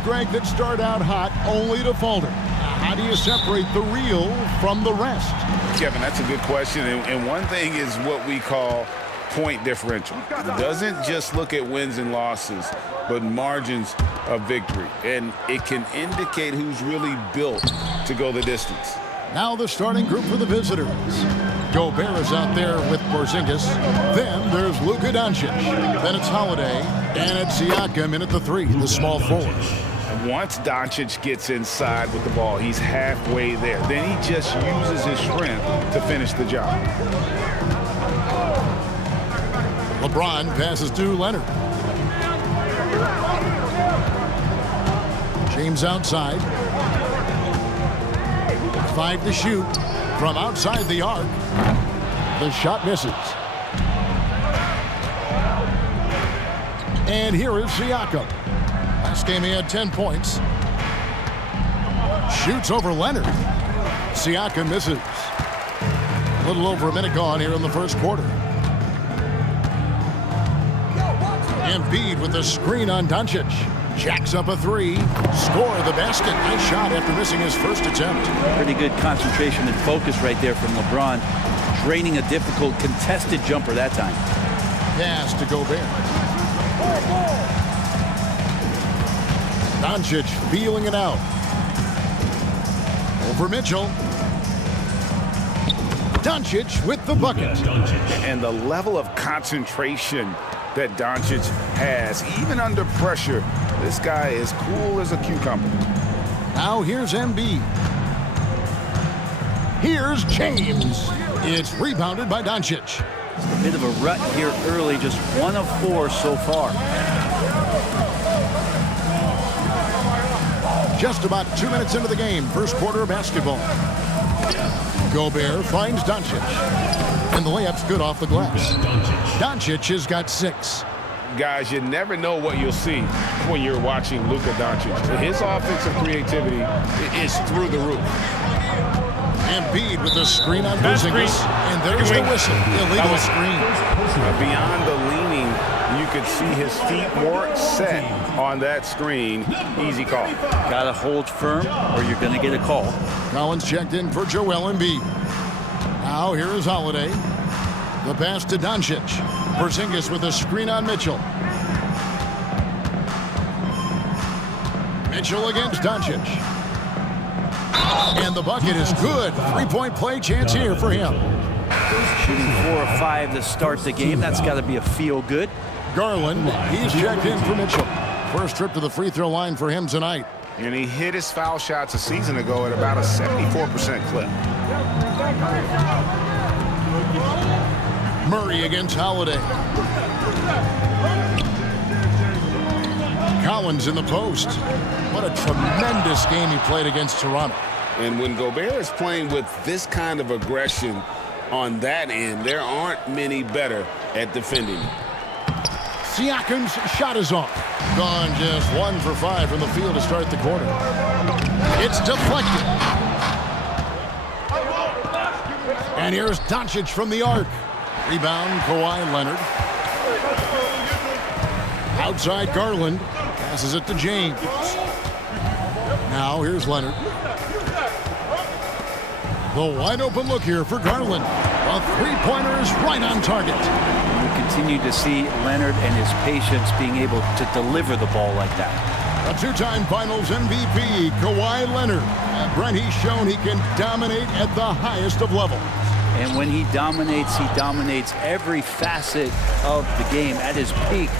teams, Greg, that start out hot only to falter. How do you separate the real from the rest? Kevin, that's a good question. And one thing is what we call point differential. It doesn't just look at wins and losses, but margins of victory. And it can indicate who's really built to go the distance. Now the starting group for the visitors. Gobert is out there with Porzingis. Then there's Luka Doncic. Then it's Holiday. And it's Siakam in at the 3, the small forward. Once Doncic gets inside with the ball, he's halfway there. Then he just uses his strength to finish the job. LeBron passes to Leonard. James outside. 5 to shoot from outside the arc. The shot misses. And here is Siakam. Last game he had 10 points. Shoots over Leonard. Siakam misses. A little over a minute gone here in the first quarter. Embiid with the screen on Doncic. Jacks up a 3. Score the basket. Nice shot after missing his first attempt. Pretty good concentration and focus right there from LeBron. Draining a difficult contested jumper that time. Pass to Gobert. Doncic feeling it out. Over Mitchell. Doncic with the bucket. And the level of concentration that Doncic has, even under pressure, this guy is cool as a cucumber. Now here's Embiid. Here's James. It's rebounded by Doncic. A bit of a rut here early, just 1 of 4 so far. Just about 2 minutes into the game, first quarter of basketball. Gobert finds Doncic. And the layup's good off the glass. Doncic has got 6. Guys, you never know what you'll see when you're watching Luka Doncic. His offensive creativity is through the roof. Embiid with the screen on Porzingis. And there's the whistle. Illegal screen. Beyond the leaning, you could see his feet weren't set on that screen. Easy call. Gotta hold firm or you're gonna get a call. Collins checked in for Joel Embiid. Now here is Holiday. The pass to Doncic. Porzingis with a screen on Mitchell. Mitchell against Doncic. And the bucket is good. 3-point play chance here for him. Shooting 4 of 5 to start the game. That's got to be a feel good. Garland, he's checked in for Mitchell. First trip to the free throw line for him tonight. And he hit his foul shots a season ago at about a 74% clip. Murray against Holiday. Collins in the post. What a tremendous game he played against Toronto. And when Gobert is playing with this kind of aggression on that end, there aren't many better at defending. Siakam's shot is off. Gone just 1 for 5 from the field to start the quarter. It's deflected. And here's Doncic from the arc. Rebound, Kawhi Leonard. Outside Garland. Passes it to James. Now here's Leonard. The wide open look here for Garland. A three-pointer is right on target. You continue to see Leonard and his patience being able to deliver the ball like that. A two-time Finals MVP, Kawhi Leonard. Brent, he's shown he can dominate at the highest of levels. And when he dominates every facet of the game. At his peak,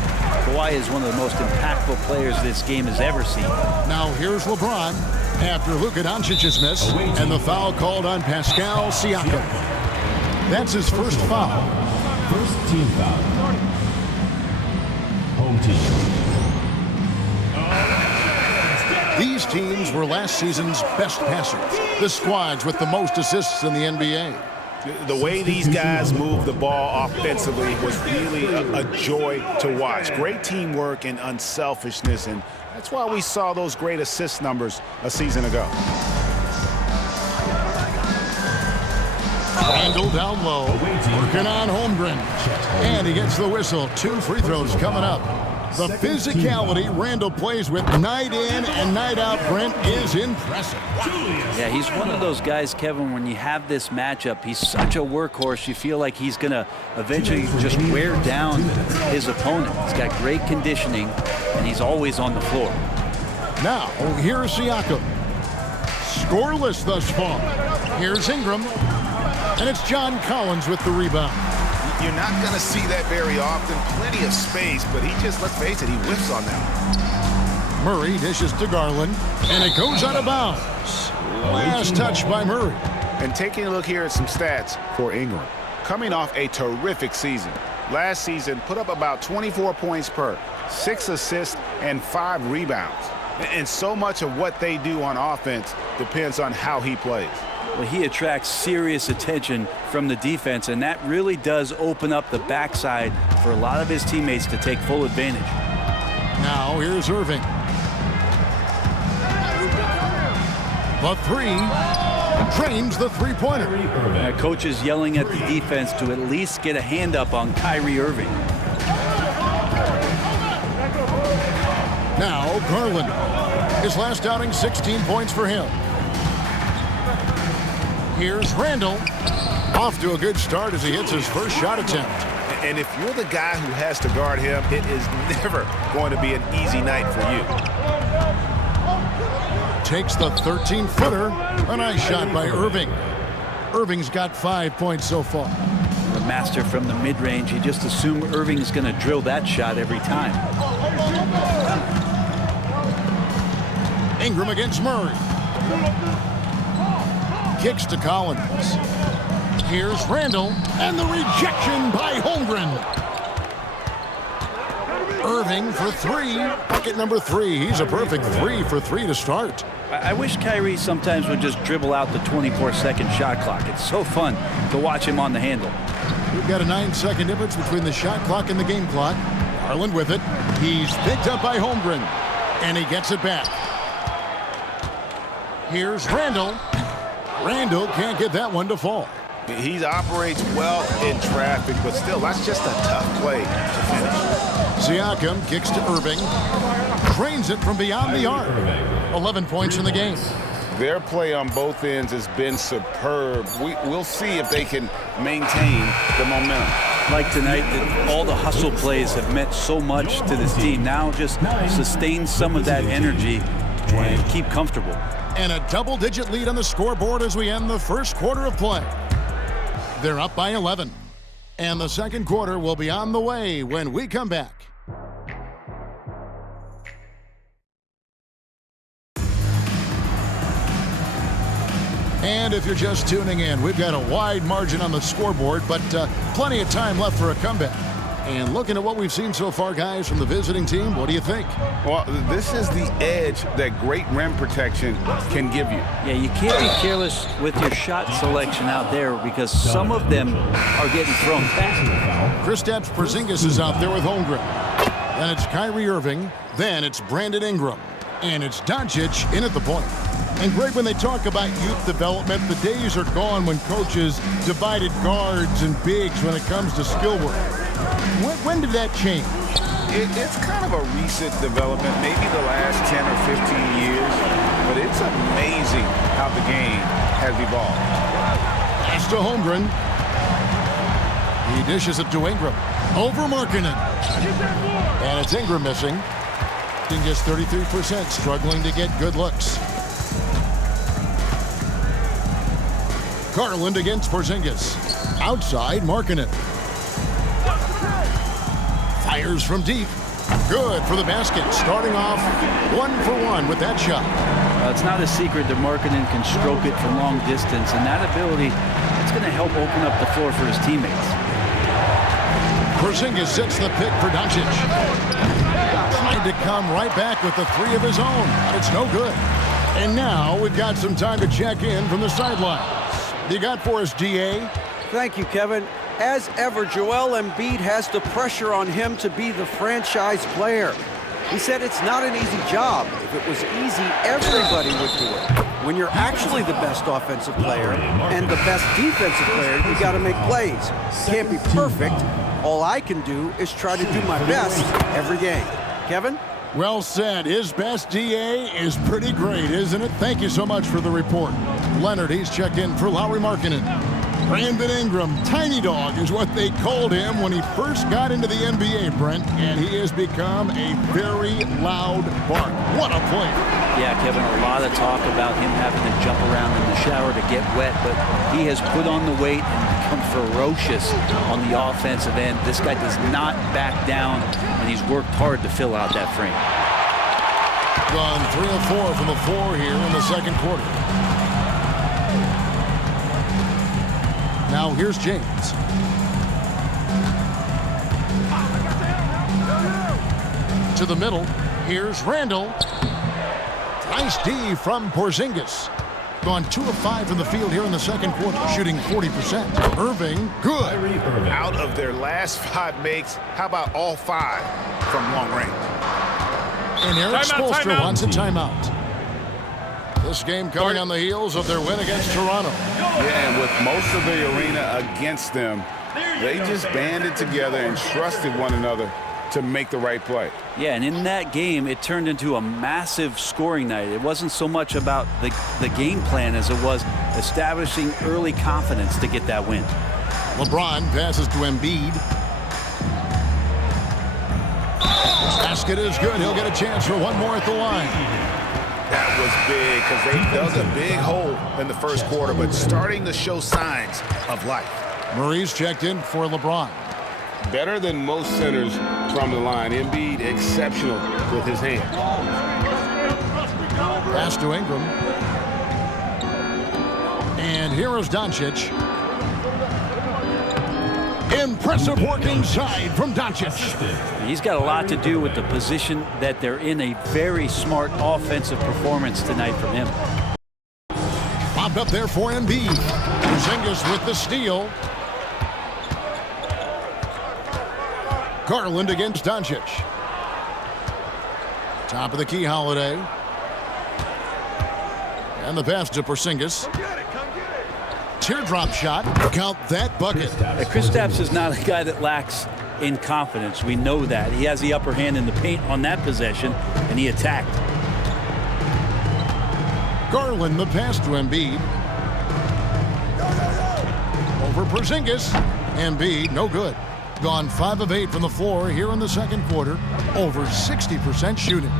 Kawhi is one of the most impactful players this game has ever seen. Now here's LeBron after Luka Doncic's miss and the foul called on Pascal Siakam. That's his first foul. First team foul. Home team. These teams were last season's best passers. The squads with the most assists in the NBA. The way these guys move the ball offensively was really a joy to watch. Great teamwork and unselfishness, and that's why we saw those great assist numbers a season ago. Randall down low, working on Holmgren. And he gets the whistle. 2 free throws coming up. The physicality Randall plays with night in and night out, Brent, is impressive. Yeah, he's one of those guys, Kevin, when you have this matchup, he's such a workhorse. You feel like he's going to eventually just wear down his opponent. He's got great conditioning, and he's always on the floor. Now, here's Siakam. Scoreless thus far. Here's Ingram. And it's John Collins with the rebound. You're not going to see that very often. Plenty of space, but he just, let's face it, he whiffs on that. Murray dishes to Garland, and it goes out of bounds. Last touch by Murray. And taking a look here at some stats for Ingram. Coming off a terrific season. Last season, put up about 24 points per, 6 assists, and 5 rebounds. And so much of what they do on offense depends on how he plays. Well, he attracts serious attention from the defense, and that really does open up the backside for a lot of his teammates to take full advantage. Now here's Irving. The three drains the three-pointer. Coach is yelling at the defense to at least get a hand up on Kyrie Irving. Now Garland. His last outing, 16 points for him. Here's Randall. Off to a good start as he hits his first shot attempt. And if you're the guy who has to guard him, it is never going to be an easy night for you. Takes the 13-footer. A nice shot by Irving. Irving's got 5 points so far. The master from the mid-range. You just assume Irving's going to drill that shot every time. Ingram against Murray. Kicks to Collins. Here's Randall, and the rejection by Holmgren. Irving for three. Bucket number 3. He's a perfect 3 for 3 to start. I wish Kyrie sometimes would just dribble out the 24-second shot clock. It's so fun to watch him on the handle. We've got a 9-second difference between the shot clock and the game clock. Garland with it. He's picked up by Holmgren, and he gets it back. Here's Randall. Randall can't get that one to fall. He operates well in traffic, but still, that's just a tough play to finish. Siakam kicks to Irving. Trains it from beyond the arc. 11 points in the game. Their play on both ends has been superb. We'll see if they can maintain the momentum. Like tonight, all the hustle plays have meant so much to this team. Now just sustain some of that energy and keep comfortable. And a double-digit lead on the scoreboard as we end the first quarter of play. They're up by 11. And the second quarter will be on the way when we come back. And if you're just tuning in, we've got a wide margin on the scoreboard, but plenty of time left for a comeback. And looking at what we've seen so far, guys, from the visiting team, what do you think? Well, this is the edge that great rim protection can give you. Yeah, you can't be careless with your shot selection out there because some of them are getting thrown back. Kristaps Porzingis is out there with Holmgren. Then it's Kyrie Irving. Then it's Brandon Ingram. And it's Doncic in at the point. And Greg, when they talk about youth development, the days are gone when coaches divided guards and bigs when it comes to skill work. When did that change? It's kind of a recent development, maybe the last 10 or 15 years, but it's amazing how the game has evolved. Pass to Holmgren. He dishes it to Ingram. Over Markkanen. And it's Ingram missing. Just 33%, struggling to get good looks. Garland against Porzingis. Outside, Markkanen. Fires from deep. Good for the basket. Starting off 1-for-1 with that shot. It's not a secret that Markkanen can stroke it from long distance, and that ability, it's going to help open up the floor for his teammates. Porzingis sets the pick for Doncic. Tried to come right back with the 3 of his own, but it's no good. And now we've got some time to check in from the sidelines. You got for us, DA? Thank you, Kevin. As ever, Joel Embiid has the pressure on him to be the franchise player. He said it's not an easy job. If it was easy, everybody would do it. When you're actually the best offensive player and the best defensive player, you got to make plays. Can't be perfect. All I can do is try to do my best every game. Kevin? Well said. His best DA is pretty great, isn't it? Thank you so much for the report. Leonard, he's checked in for Lowry Markkinen. Brandon Ingram, Tiny Dog is what they called him when he first got into the NBA, Brent, and he has become a very loud bark. What a player. Yeah, Kevin, a lot of talk about him having to jump around in the shower to get wet, but he has put on the weight and become ferocious on the offensive end. This guy does not back down, and he's worked hard to fill out that frame. Gone 3 of 4 from the floor here in the second quarter. Now here's James. To the middle. Here's Randall. Nice D from Porzingis. Gone 2 of 5 from the field here in the second quarter, shooting 40%. Irving, good. Out of their last 5 makes, how about all 5 from long range? And Eric Spoelstra wants a timeout. This game coming on the heels of their win against Toronto. Yeah, and with most of the arena against them, they just banded together and trusted one another to make the right play. Yeah, and in that game, it turned into a massive scoring night. It wasn't so much about the game plan as it was establishing early confidence to get that win. LeBron passes to Embiid. Basket is good. He'll get a chance for one more at the line. That was big because they dug a big hole in the first quarter, but starting to show signs of life. Murray's checked in for LeBron. Better than most centers from the line. Embiid exceptional with his hand. Pass to Ingram. And here is Doncic. Impressive work inside from Doncic. He's got a lot to do with the position that they're in. A very smart offensive performance tonight from him. Bobbed up there for Embiid. Porzingis with the steal. Garland against Doncic. Top of the key, Holiday. And the pass to Porzingis. Teardrop shot. Count that bucket. Kristaps is not a guy that lacks in confidence. We know that. He has the upper hand in the paint on that possession, and he attacked. Garland, the pass to Embiid. Over Porzingis. Embiid, no good. Gone 5 of 8 from the floor here in the second quarter. Over 60% shooting.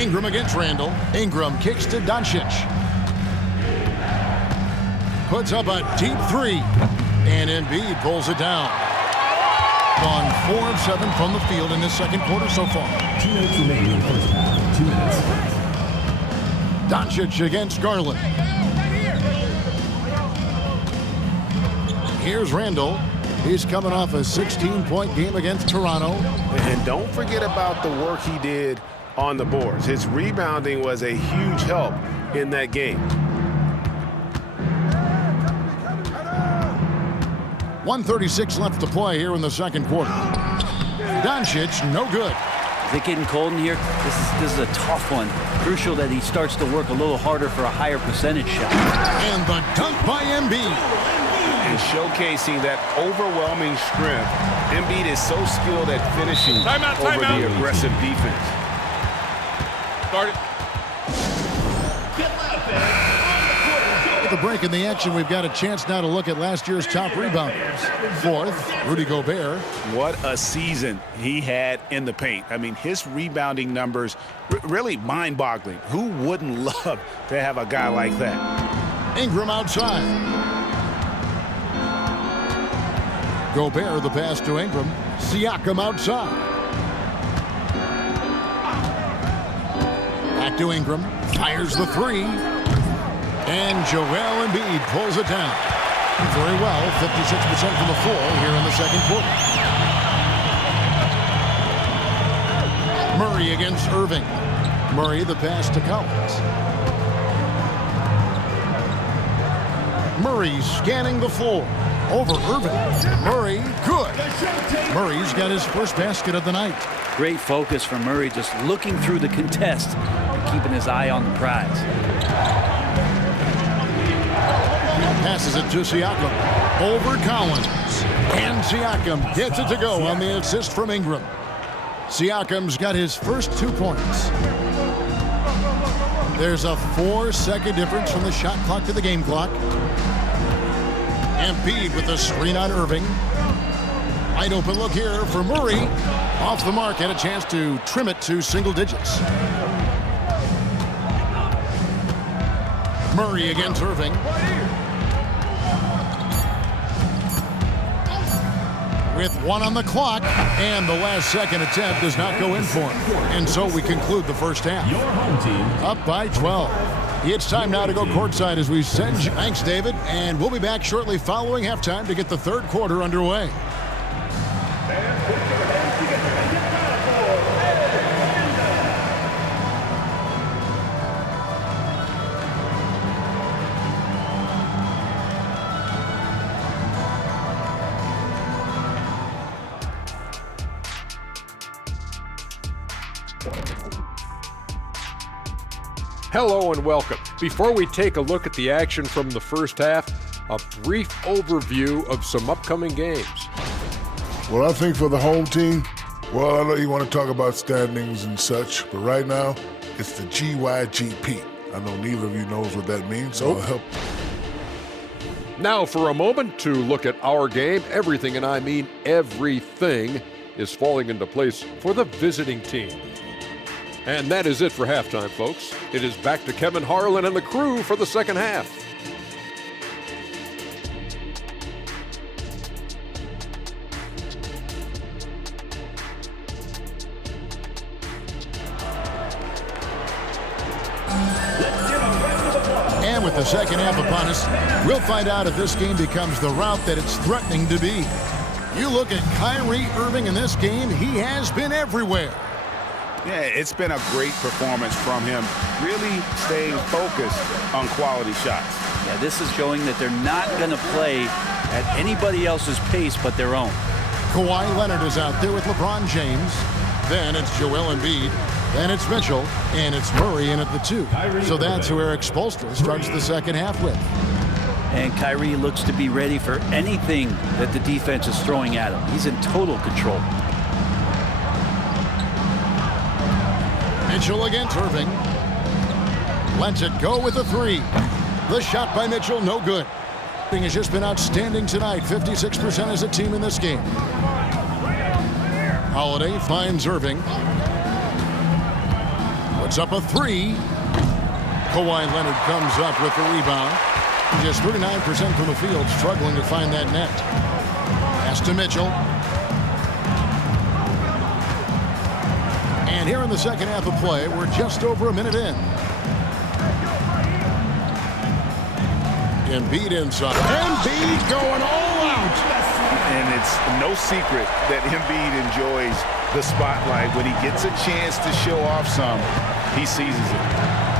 Ingram against Randall. Ingram kicks to Doncic. Puts up a deep 3. And Embiid pulls it down. Gone 4 of 7 from the field in this second quarter so far. 2 minutes remaining in the first half. 2 minutes. Doncic against Garland. Here's Randall. He's coming off a 16-point game against Toronto. And don't forget about the work he did on the boards. His rebounding was a huge help in that game. 1:36 left to play here in the second quarter. Doncic, no good. Is it getting cold in here? This is a tough one. Crucial that he starts to work a little harder for a higher percentage shot. And the dunk by Embiid. And showcasing that overwhelming strength. Embiid is so skilled at finishing over the aggressive defense. Start it. At the break in the action, we've got a chance now to look at last year's top rebounders. Fourth, Rudy Gobert. What a season he had in the paint. I mean, his rebounding numbers really mind-boggling. Who wouldn't love to have a guy like that? Ingram outside. Gobert, the pass to Ingram. Siakam outside. Back to Ingram. Fires the 3. And Joel Embiid pulls it down. Very well, 56% from the floor here in the second quarter. Murray against Irving. Murray, the pass to Collins. Murray scanning the floor. Over Irving. Murray, good. Murray's got his first basket of the night. Great focus from Murray, just looking through the contest and keeping his eye on the prize. Passes it to Siakam. Over Collins. And Siakam gets it to go on the assist from Ingram. Siakam's got his first 2 points. There's a 4-second difference from the shot clock to the game clock. Embiid with the screen on Irving. Wide open look here for Murray. Off the mark, had a chance to trim it to single digits. Murray against Irving. With 1 on the clock, and the last second attempt does not go in for him. And so we conclude the first half. Your home team Up by 12. It's time now to go courtside as we send you. Thanks, David. And we'll be back shortly following halftime to get the third quarter underway. Hello and welcome. Before we take a look at the action from the first half, a brief overview of some upcoming games. Well, I think for the home team, well, I know you want to talk about standings and such, but right now, it's the GYGP. I know neither of you knows what that means, so I'll help. Now for a moment to look at our game. Everything, and I mean everything, is falling into place for the visiting team. And that is it for halftime, folks. It is back to Kevin Harlan and the crew for the second half. And with the second half upon us, we'll find out if this game becomes the route that it's threatening to be. You look at Kyrie Irving in this game, he has been everywhere. Yeah, it's been a great performance from him, really staying focused on quality shots. Yeah, this is showing that they're not going to play at anybody else's pace but their own. Kawhi Leonard is out there with LeBron James. Then it's Joel Embiid. Then it's Mitchell. And it's Murray in at the 2. So that's who Eric Spoelstra starts the second half with. And Kyrie looks to be ready for anything that the defense is throwing at him. He's in total control. Mitchell against Irving. Lets it go with a 3. The shot by Mitchell, no good. Irving has just been outstanding tonight. 56% as a team in this game. Holiday finds Irving. Puts up a 3. Kawhi Leonard comes up with the rebound. Just 39% from the field, struggling to find that net. Pass to Mitchell. And here in the second half of play, we're just over a minute in. Embiid inside. Embiid going all out. And it's no secret that Embiid enjoys the spotlight. When he gets a chance to show off some, he seizes it.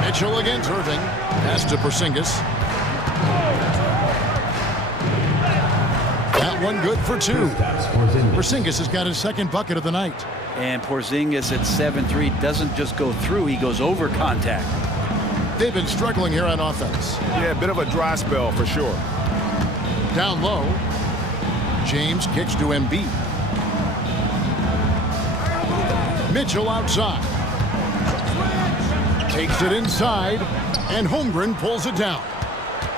Mitchell against Irving. Pass to Porzingis. That one good for 2. Porzingis has got his second bucket of the night. And Porzingis at 7-3 doesn't just go through, he goes over contact. They've been struggling here on offense. Yeah, a bit of a dry spell for sure. Down low. James kicks to Embiid. Mitchell outside. Takes it inside, and Holmgren pulls it down.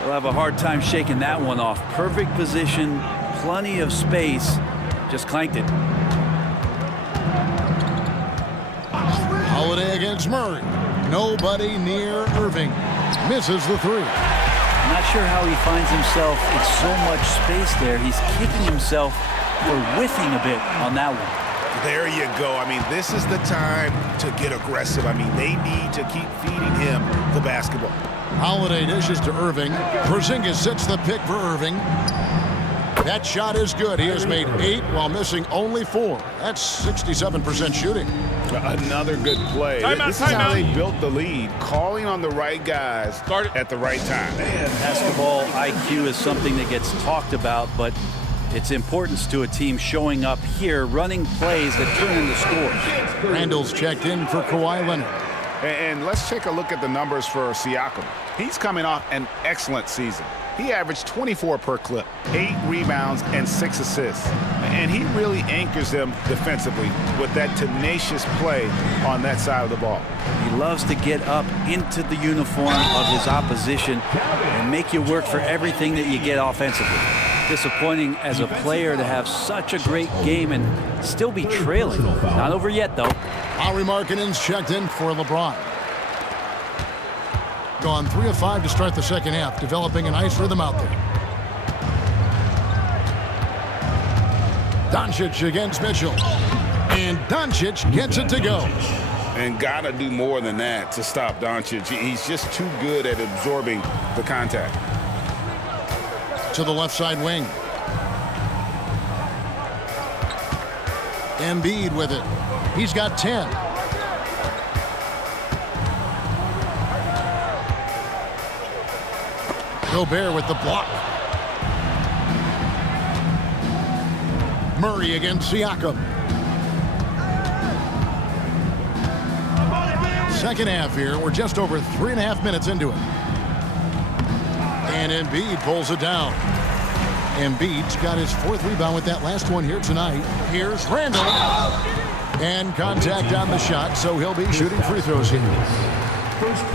They'll have a hard time shaking that one off. Perfect position, plenty of space, just clanked it. Holiday against Murray. Nobody near Irving. Misses the 3. I'm not sure how he finds himself in so much space there. He's kicking himself for whiffing a bit on that one. There you go. I mean, this is the time to get aggressive. I mean, they need to keep feeding him the basketball. Holiday dishes to Irving. Porzingis sets the pick for Irving. That shot is good. He has made 8 while missing only 4. That's 67% shooting. Another good play. This is how they built the lead, calling on the right guys at the right time. Basketball IQ is something that gets talked about, but its importance to a team showing up here, running plays that turn into scores. Randall's checked in for Kawhi Leonard. And let's take a look at the numbers for Siakam. He's coming off an excellent season. he averaged 24 per clip, 8 rebounds, and 6 assists. And he really anchors them defensively with that tenacious play on that side of the ball. He loves to get up into the uniform of his opposition and make you work for everything that you get offensively. Disappointing as a player to have such a great game and still be trailing. Not over yet, though. Lauri Markkanen's checked in for LeBron. Gone 3 of 5 to start the second half, developing a nice rhythm out there. Doncic against Mitchell. And Doncic gets it to go. And got to do more than that to stop Doncic. He's just too good at absorbing the contact. To the left side wing. Embiid with it. He's got 10. Gobert with the block. Murray against Siakam. Second half here. We're just over 3.5 minutes into it. And Embiid pulls it down. Embiid's got his 4th rebound with that last one here tonight. Here's Randall. And contact on the shot, so he'll be shooting free throws here.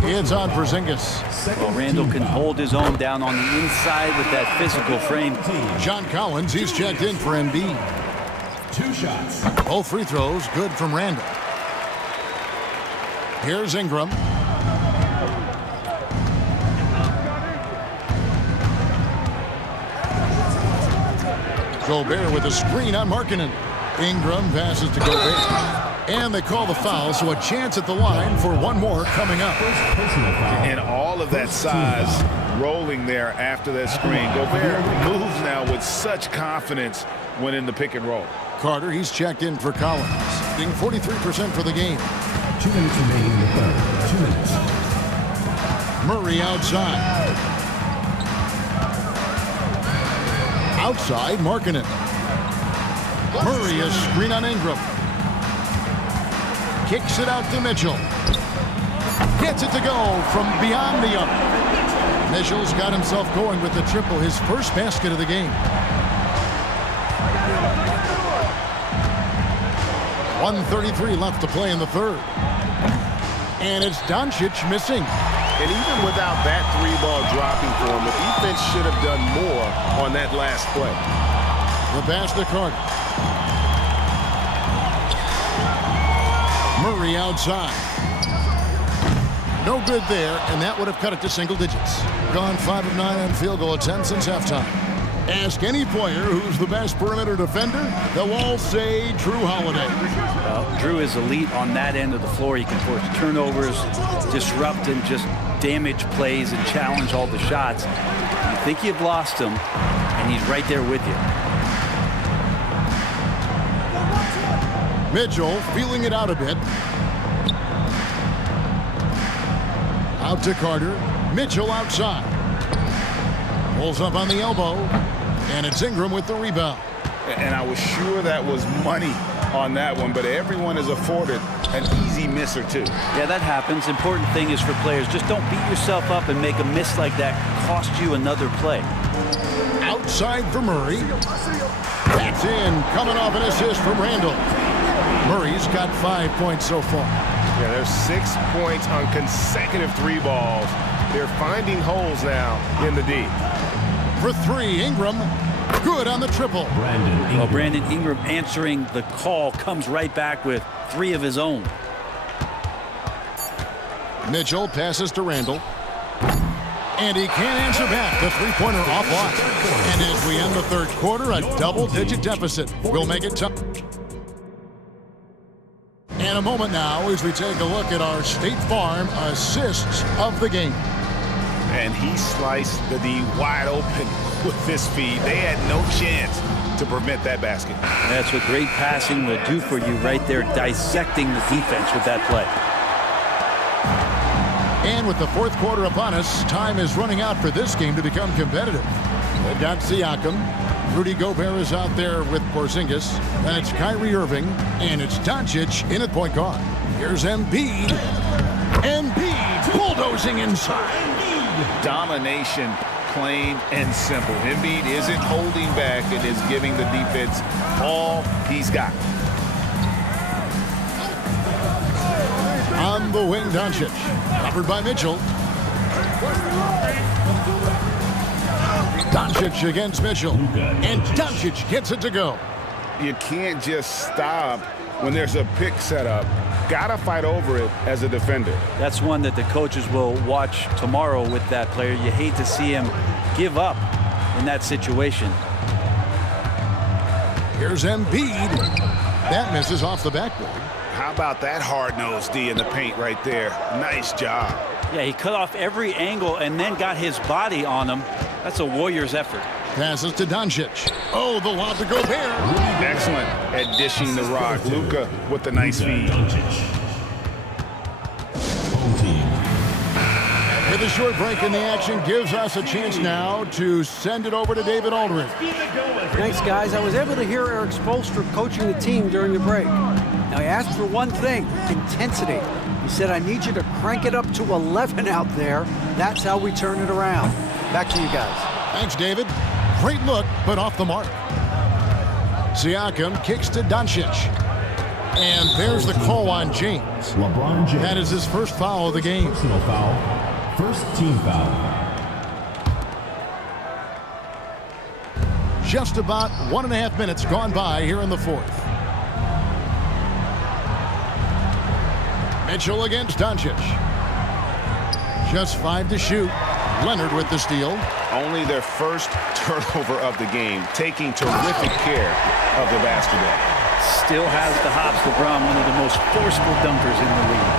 It's on Porzingis. Well, Randall can hold his own down on the inside with that physical frame. John Collins, he's checked in for Embiid. 2 shots. Both free throws good from Randall. Here's Ingram. Gobert with a screen on Markkanen. Ingram passes to Gobert. And they call the foul, so a chance at the line for one more coming up. And all of that size rolling there after that screen. Gobert moves now with such confidence when in the pick and roll. Carter, he's checked in for Collins. Being 43% for the game. 2 minutes remaining in the third. 2 minutes. Murray outside. Outside, Markkanen. Murray, a screen on Ingram. Kicks it out to Mitchell. Gets it to go from beyond the arc. Mitchell's got himself going with the triple, his first basket of the game. 1:33 left to play in the third. And it's Doncic missing. And even without that 3-ball dropping for him, the defense should have done more on that last play. The pass to Carter. Murray outside. No good there, and that would have cut it to single digits. Gone 5 of 9 on field goal attempts since halftime. Ask any player who's the best perimeter defender, they'll all say Drew Holiday. Well, Drew is elite on that end of the floor. He can force turnovers, disrupt and just damage plays and challenge all the shots. You think you've lost him, and he's right there with you. Mitchell feeling it out a bit. Out to Carter. Mitchell outside. Pulls up on the elbow. And it's Ingram with the rebound. And I was sure that was money on that one, but everyone is afforded an easy miss or two. Yeah, that happens. Important thing is for players, just don't beat yourself up and make a miss like that cost you another play. Outside for Murray. That's in. Coming off an assist from Randall. Murray's got 5 points so far. Yeah, there's 6 points on consecutive 3 balls. They're finding holes now in the D. For 3, Ingram. Good on the triple. Well, Brandon Ingram answering the call comes right back with 3 of his own. Mitchell passes to Randall. And he can't answer back. The 3-pointer offline. And as we end the third quarter, a double-digit deficit. We'll make it tough. And a moment now as we take a look at our State Farm assists of the game. And he sliced the D wide open with this feed. They had no chance to prevent that basket. That's what great passing will do for you right there, dissecting the defense with that play. And with the fourth quarter upon us, time is running out for this game to become competitive. They've got Siakam. Rudy Gobert is out there with Porzingis. Then it's Kyrie Irving. And it's Doncic in at point guard. Here's Embiid. Embiid bulldozing inside. Domination plain and simple. Embiid isn't holding back and is giving the defense all he's got. On the wing, Doncic. Covered by Mitchell. Doncic against Mitchell. And Doncic gets it to go. You can't just stop when there's a pick set up. Gotta fight over it as a defender. That's one that the coaches will watch tomorrow with that player. You hate to see him give up in that situation. Here's Embiid. That misses off the backboard. How about that hard-nosed D in the paint right there? Nice job. Yeah, he cut off every angle and then got his body on him. That's a Warriors effort. Passes to Doncic. Oh, the lob to Gobert. Excellent at dishing the rock. Luka with the nice feed. With a short break in the action, gives us a chance now to send it over to David Aldridge. Thanks, guys. I was able to hear Eric Spoelstra coaching the team during the break. Now, he asked for one thing, intensity. He said, I need you to crank it up to 11 out there. That's how we turn it around. Back to you guys. Thanks, David. Great look, but off the mark. Siakam kicks to Doncic. And there's the call on James. LeBron James. That is his first foul of the game. Personal foul. First team foul. Just about 1.5 minutes gone by here in the fourth. Mitchell against Doncic. Just 5 to shoot. Leonard with the steal. Only their first turnover of the game, taking terrific care of the basketball. Still has the hops. LeBron, one of the most forceful dunkers in the league.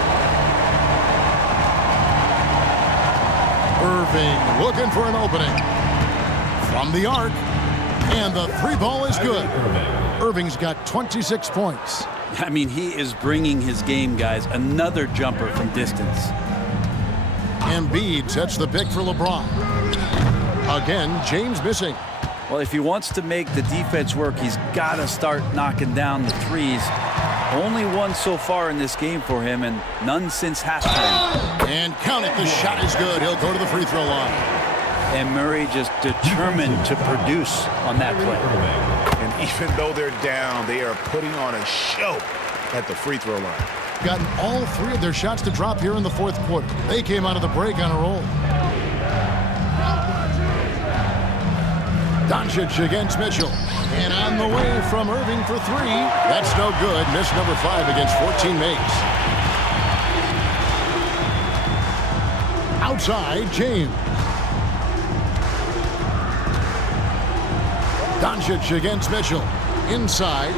Irving looking for an opening. From the arc. And the three ball is good. Irving's got 26 points. I mean, he is bringing his game, guys. Another jumper from distance. Embiid sets the pick for LeBron. Again, James missing. Well, if he wants to make the defense work, he's got to start knocking down the threes. Only one so far in this game for him, and none since halftime. And count it, the shot is good. He'll go to the free throw line. And Murray just determined to produce on that play. And even though they're down, they are putting on a show at the free throw line. Gotten all 3 of their shots to drop here in the fourth quarter. They came out of the break on a roll. Doncic against Mitchell. And on the way from Irving for 3. That's no good. Miss number 5 against 14 makes. Outside, James. Doncic against Mitchell. Inside.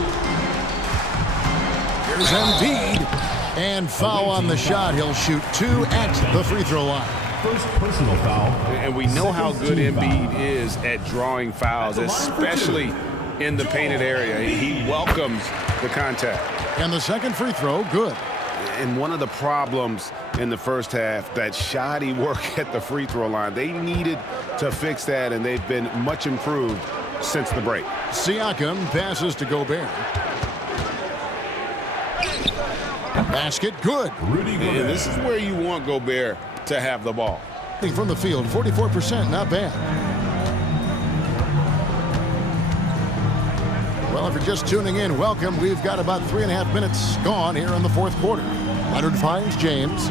Here's Embiid. And foul on the shot. He'll shoot 2 at the free throw line. First personal foul. And we know how good Embiid is at drawing fouls, especially in the painted area. He welcomes the contact. And the second free throw, good. And one of the problems in the first half, that shoddy work at the free throw line. They needed to fix that, and they've been much improved since the break. Siakam passes to Gobert. Basket, good. And this is where you want Gobert to have the ball. From the field, 44%, not bad. Well, if you're just tuning in, welcome. We've got about 3.5 minutes gone here in the fourth quarter. Leonard finds James.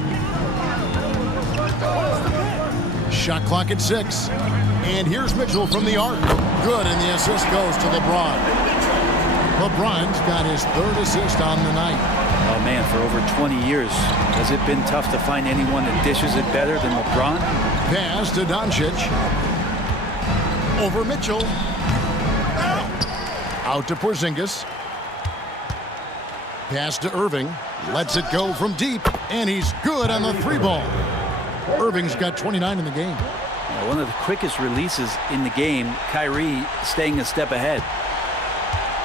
Shot clock at 6. And here's Mitchell from the arc. Good, and the assist goes to LeBron. LeBron's got his 3rd assist on the night. Oh, man, for over 20 years, has it been tough to find anyone that dishes it better than LeBron? Pass to Doncic. Over Mitchell. Out to Porzingis. Pass to Irving. Lets it go from deep, and he's good on the 3 ball. Irving's got 29 in the game. One of the quickest releases in the game. Kyrie staying a step ahead.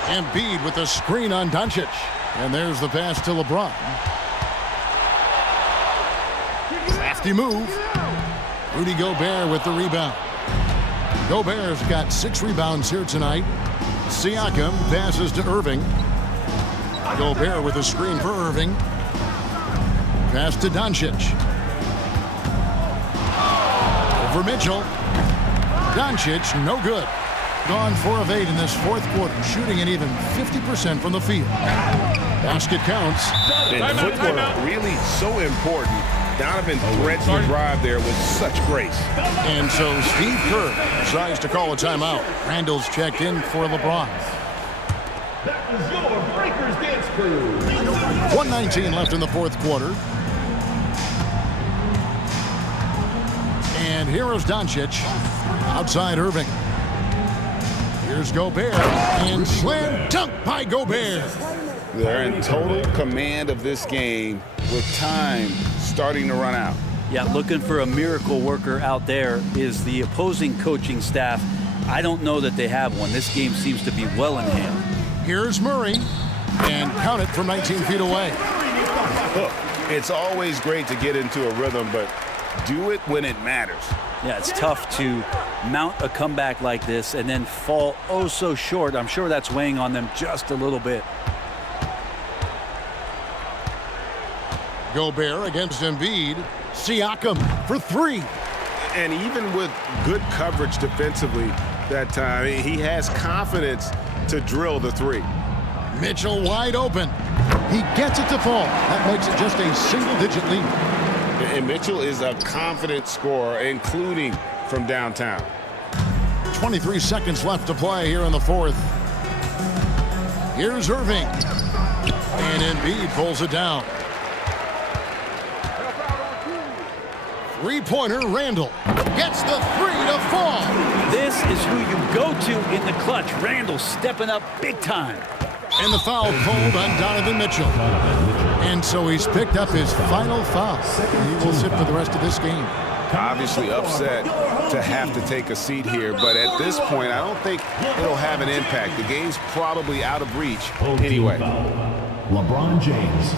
Embiid with a screen on Doncic. And there's the pass to LeBron. Crafty move. Rudy Gobert with the rebound. Gobert's got 6 rebounds here tonight. Siakam passes to Irving. Gobert with a screen for Irving. Pass to Doncic. Over Mitchell. Doncic, no good. Gone 4 of 8 in this fourth quarter, shooting an even 50% from the field. Basket counts. And footwork really so important. Donovan threads the drive there with such grace. And so Steve Kerr decides to call a timeout. Randall's checked in for LeBron. That was your Breakers Dance Crew. 1:19 left in the fourth quarter. And here is Doncic. Outside Irving. Here's Gobert. And slam dunk by Gobert. They're in total command of this game with time starting to run out. Yeah, looking for a miracle worker out there is the opposing coaching staff. I don't know that they have one. This game seems to be well in hand. Here's Murray. And count it from 19 feet away. Look, it's always great to get into a rhythm, but do it when it matters. Yeah, it's tough to mount a comeback like this and then fall oh so short. I'm sure that's weighing on them just a little bit. Gobert against Embiid. Siakam for 3. And even with good coverage defensively that time, he has confidence to drill the 3. Mitchell wide open. He gets it to fall. That makes it just a single-digit lead. And Mitchell is a confident scorer, including from downtown. 23 seconds left to play here in the fourth. Here's Irving. And Embiid pulls it down. Three-pointer, Randall gets the 3 to fall. This is who you go to in the clutch. Randall stepping up big time. And the foul called on Donovan Mitchell. And so he's picked up his final foul. He will sit for the rest of this game. Obviously upset to have to take a seat here, but at this point, I don't think it'll have an impact. The game's probably out of reach anyway. LeBron James.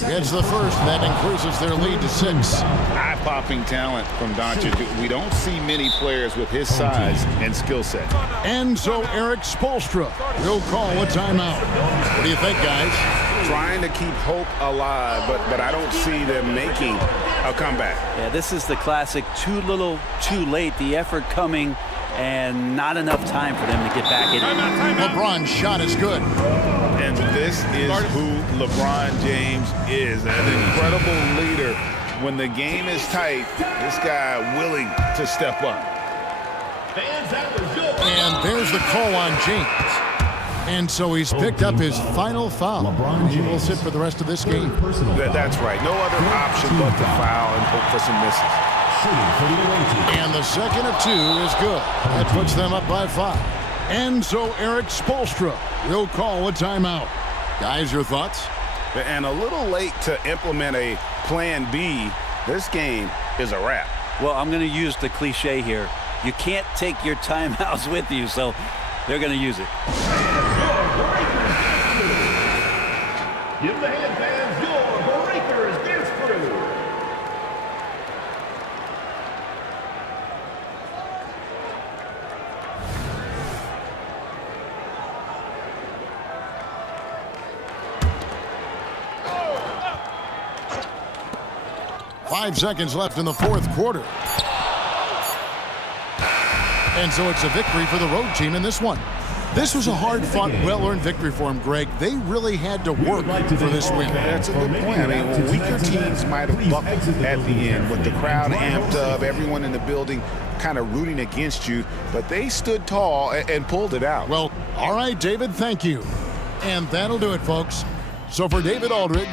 Gets the first. That increases their lead to 6. Eye-popping talent from Doncic. We don't see many players with his size and skill set. And so Eric Spoelstra will call a timeout. What do you think, guys? Trying to keep hope alive, but I don't see them making a comeback. Yeah, this is the classic too little, too late. The effort coming and not enough time for them to get back in. LeBron's shot is good. And this is who LeBron James is, an incredible leader. When the game is tight, this guy willing to step up. And there's the call on James. And so he's picked up his final foul. He will sit for the rest of this game. That's right. No other option but to foul and hope for some misses. And the second of 2 is good. That puts them up by 5. And so Eric Spoelstra will call a timeout. Guys, your thoughts? And a little late to implement a plan B. This game is a wrap. Well, I'm going to use the cliche here. You can't take your timeouts with you, so they're going to use it. Give the hand fans your Breakers Dance Crew. Five seconds left in the fourth quarter. And so it's a victory for the road team in this one. This was a hard-fought, well-earned victory for him, Greg. They really had to work for this win. That's a good point. I mean, weaker teams might have buckled at the end with the crowd amped up, everyone in the building kind of rooting against you, but they stood tall and pulled it out. Well, all right, David, thank you. And that'll do it, folks. So for David Aldridge,